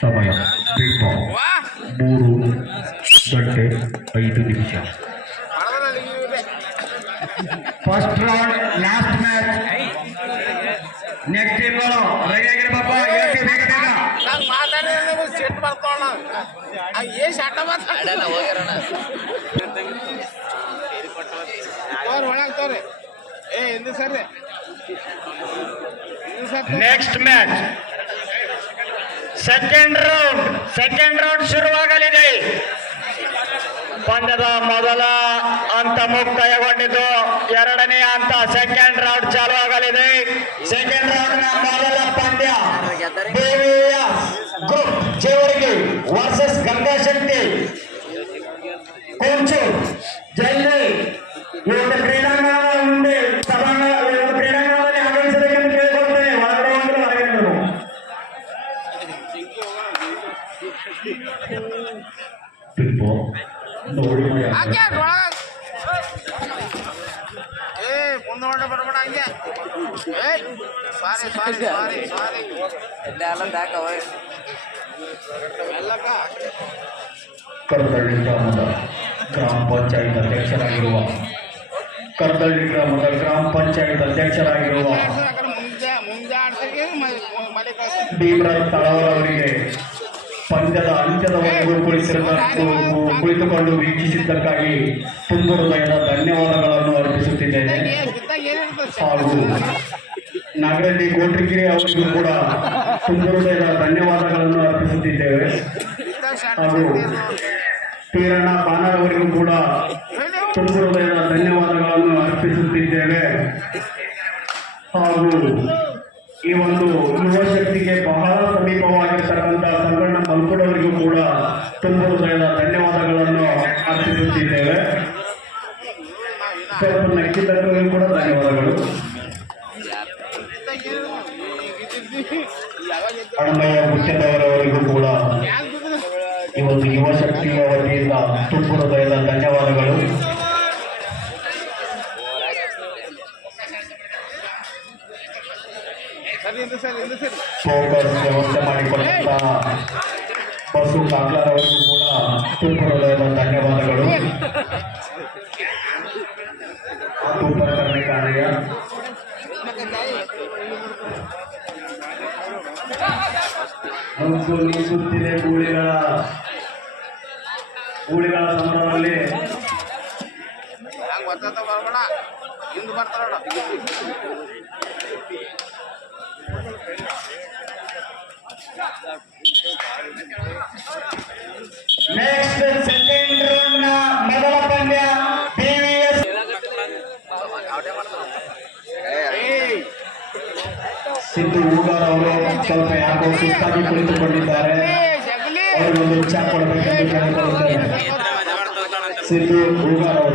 ಸಮಯ big boss 3 ಗಂಟೆ 5 ನಿಮಿಷ. First round last match. Next ಟೀಮ್ಗಳು ರೆಡಿ ಆಗಿರಪ್ಪ. ಹೇಳ್ತೀವಿ ಬೇಗ ಬೇಗ. ಸೆಟ್ ಮಾಡ್ಕೊಳ್ಳೋಣ. ಒಳಗೆ ತೋರಿ. ಎಂದು ಸರಿ ನೆಕ್ಸ್ಟ್ ಮ್ಯಾಚ್ ಸೆಕೆಂಡ್ ರೌಂಡ್ ಶುರುವಾಗಲಿದೆ. ಪಂದ್ಯದ ಮೊದಲ ಹಂತ ಮುಕ್ತಾಯಗೊಂಡಿದ್ದು, ಎರಡನೇ ಹಂತ ಸೆಕೆಂಡ್ ರೌಂಡ್ ಚಾಲು ಆಗಲಿದೆ. ಸೆಕೆಂಡ್ ರೌಂಡ್ ನ ಮೊದಲ ಪಂದ್ಯ ಗ್ರೂಪ್ ಜೇವರ್ಗಿ ವರ್ಸಸ್ ಗಂಗಾಶಕ್ತಿ ಕೊಂಚೂರು. ಜಲ್ದಿ ಇವತ್ತು ಕ್ರೀಡಾಂಗಣದ ಮುಂದೆ ಕ್ರೀಡಾಂಗಣದಲ್ಲಿ ಆಗಮಿಸಬೇಕೆಂದು ಕೇಳಿಕೊಳ್ತೇನೆ. ಒಳಗಡೆ ಹೋಗಲು ಹೊರಗಡೆ ಮುಂದೆ ಬರ್ಬೇಡ ಹಂಗೆ. ಸಾರಿ ಕರ್ದಳ್ಳಿ ಗ್ರಾಮದ ಗ್ರಾಮ ಪಂಚಾಯತ್ ಅಧ್ಯಕ್ಷರಾಗಿರುವ ಭೀಮರಾಜ್ ತಳವರ್ ಅವರಿಗೆ ಪಂದ್ಯದ ಅಂತ್ಯದವರೆಗೂ ಕುಳಿತುಕೊಂಡು ವೀಕ್ಷಿಸಿದ್ದಕ್ಕಾಗಿ ತುಂಬ ಹೃದಯದ ಧನ್ಯವಾದಗಳನ್ನು ಅರ್ಪಿಸುತ್ತಿದ್ದೇನೆ. ಹಾಗೂ ನಾಗರೆಡ್ಡಿ ಕೋಟ್ರಿಗಿರಿ ಅವರಿಗೂ ಕೂಡ ತುಂಬ ಹೃದಯದ ಧನ್ಯವಾದಗಳನ್ನು ಅರ್ಪಿಸುತ್ತಿದ್ದೇವೆ. ಹಾಗೂ ಪೀರಣ್ಣ ಬಾನರ್ ಅವರಿಗೂ ಕೂಡ ತುಂಬ ಹೃದಯದ ಧನ್ಯವಾದಗಳನ್ನು ಅರ್ಪಿಸುತ್ತಿದ್ದೇವೆ. ಹಾಗೂ ಈ ಒಂದು ಯುವ ಶಕ್ತಿಗೆ ಬಹಳ ಸಮೀಪವಾಗಿರ್ತಕ್ಕಂಥ ಸಂಗಣ್ಣ ಮಲ್ಕೂಡವರಿಗೂ ಕೂಡ ತುಂಬ ಹೃದಯದ ಧನ್ಯವಾದಗಳನ್ನು ಅರ್ಪಿಸುತ್ತಿದ್ದೇವೆ. ಸ್ವಲ್ಪ ನಕ್ಕಿದ್ದವರಿಗೂ ಕೂಡ ಧನ್ಯವಾದಗಳು. ಅಣ್ಣಯ್ಯ ಮುಖ್ಯದವರವರಿಗೂ ಕೂಡ ಈ ಒಂದು ಯುವ ಶಕ್ತಿಯ ವತಿಯಿಂದ ತುಂಬ ಹೃದಯದ ಧನ್ಯವಾದಗಳು. ಫೋಕಸ್ ವ್ಯವಸ್ಥೆ ಮಾಡಿಕೊಟ್ಟಂತಹ ಬಸು ಕಾಕ್ಲಾರ್ ಅವರಿಗೂ ಕೂಡ ತುಂಬ ಹೃದಯದ ಧನ್ಯವಾದಗಳು. ಉಪಕರಣೆ ಕಾರ್ಯ ಸುತ್ತಿದೆ ಗೂಳಿಗಳ ಸಮರದಲ್ಲಿ ಬರ್ಬೇಡ ಹಿಂದ್ ಬರ್ತಾರ. ನೆಕ್ಸ್ಟ್ ಸೆಕೆಂಡ್ ರೌಂಡ್ ನ ಮೊದಲ ಪಂದ್ಯ ಟಿವಿಎಸ್ ಸಿದ್ದು ಹೂಗಾರ್ ಅವರು ಸ್ವಲ್ಪ ಯಾಕೋ ಸುಸ್ತಾಗಿ ಕುಳಿತುಕೊಂಡಿದ್ದಾರೆ. ಅವರಿಗೊಂದು ಚಾ ಕೊಡಬೇಕೆಂದು ಕೇಳಿಕೊಳ್ಳುತ್ತೇನೆ. ಸಿದ್ದು ಹೂಗಾರ್ ಅವರು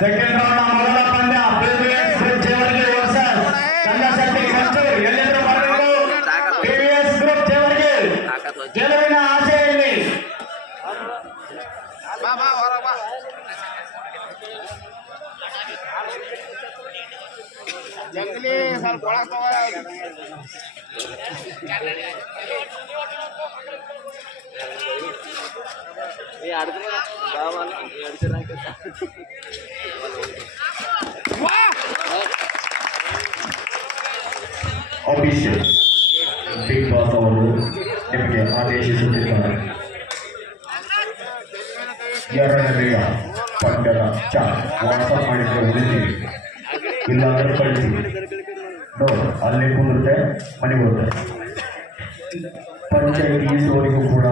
ಸೆಕೆಂಡ್ ರೌಂಡ್ ನ ಮೊದಲ ಪಂದ್ಯ ಜೇವರ್ಗಿ ವರ್ಸಸ್ ಗಂಗಾಶಕ್ತಿ ಕೊಂಚೂರು. ಎಲ್ಲಿಂದ ಬರಬೇಕು? ಟಿವಿಎಸ್ ಗ್ರೂಪ್ ಜೇವರ್ಗಿ ಗೆಲುವಿನ ಆಸೆಯಲ್ಲಿ. ಜಂಗಲಿ ಸ್ವಲ್ಪ ಒಳಗೆ ಅಫಿಷಿಯಲ್ ಬಿಗ್ ಬಾಸ್ ಅವರು ನಿಮಗೆ ಆದೇಶಿಸುತ್ತಿದ್ದಾರೆ. ಎರಡನೆಯ ಪಂದ್ಯದ ಚಾಟ್ ವಾಟ್ಸಪ್ ಮಾಡಿದ್ರೆ ಉಳಿತೀವಿ, ಇಲ್ಲಾಂದ್ರೆ ಕಳಿಸಿ. ಅಲ್ಲಿ ಕುಂದಿರುತ್ತೆ, ಮನೆಗೆ ಹೋಗುತ್ತೆ. ಪಂಚಾಯತ್ ಅವರಿಗೂ ಕೂಡ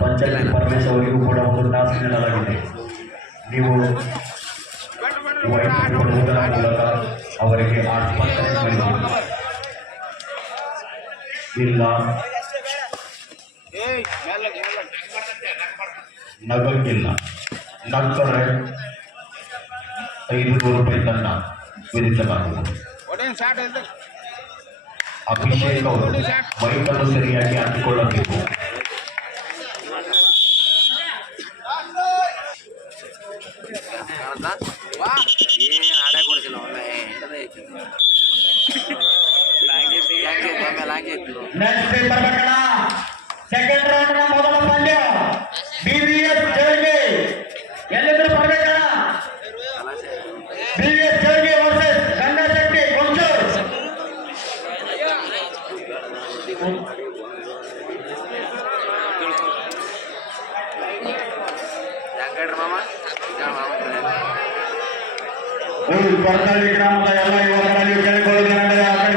ಪಂಚಾಯತ್ ಪರಮೇಶ್ ಅವರಿಗೂ ಕೂಡ ಒಂದು ಟಾಸ್ಕ್ ನೀಡಲಾಗಿದೆ. ನೀವು ವೈಟ್ ಕೊಡುವುದರ ಮೂಲಕ ಅವರಿಗೆ ಆಸ್ಪತ್ರೆ ಮಾಡಿದ್ದೀವಿ. ಇಲ್ಲ ನಗಕ್ಕಿಲ್ಲ, ನಕ್ಕರೆ 500 ರೂಪಾಯಿ ದಂಡ ವಿಧಿಸಲಾಗುವುದು. ಅಭಿಷೇಕ್ ಅವರು ಬೈಕನ್ನು ಸರಿಯಾಗಿ ಹಾಕಿಕೊಳ್ಳಬೇಕು. ನೆಕ್ಸ್ಟ್ ಬರ್ಬೇಕಣ್ಣ. ಸೆಕೆಂಡ್ ರೌಂಡ್ ನ ಮೊದಲ ಪಂದ್ಯ BVS ಜೋಗಿ ಎಲ್ಲಿದ್ರು ಬರ್ಬೇಕಣ್ಣ. BVS ಜೋಗಿ ವರ್ಸಸ್ ಗಂಡಶೆಟ್ಟಿ ಗೊಂಚೂರು. ಕೊರತಳ್ಳಿ ಗ್ರಾಮದ ಎಲ್ಲ ಯುವಕರಲ್ಲಿ ಕೇಳಿಕೊಳ್ಳುವುದೇನೆಂದರೆ ಆ ಕಡೆ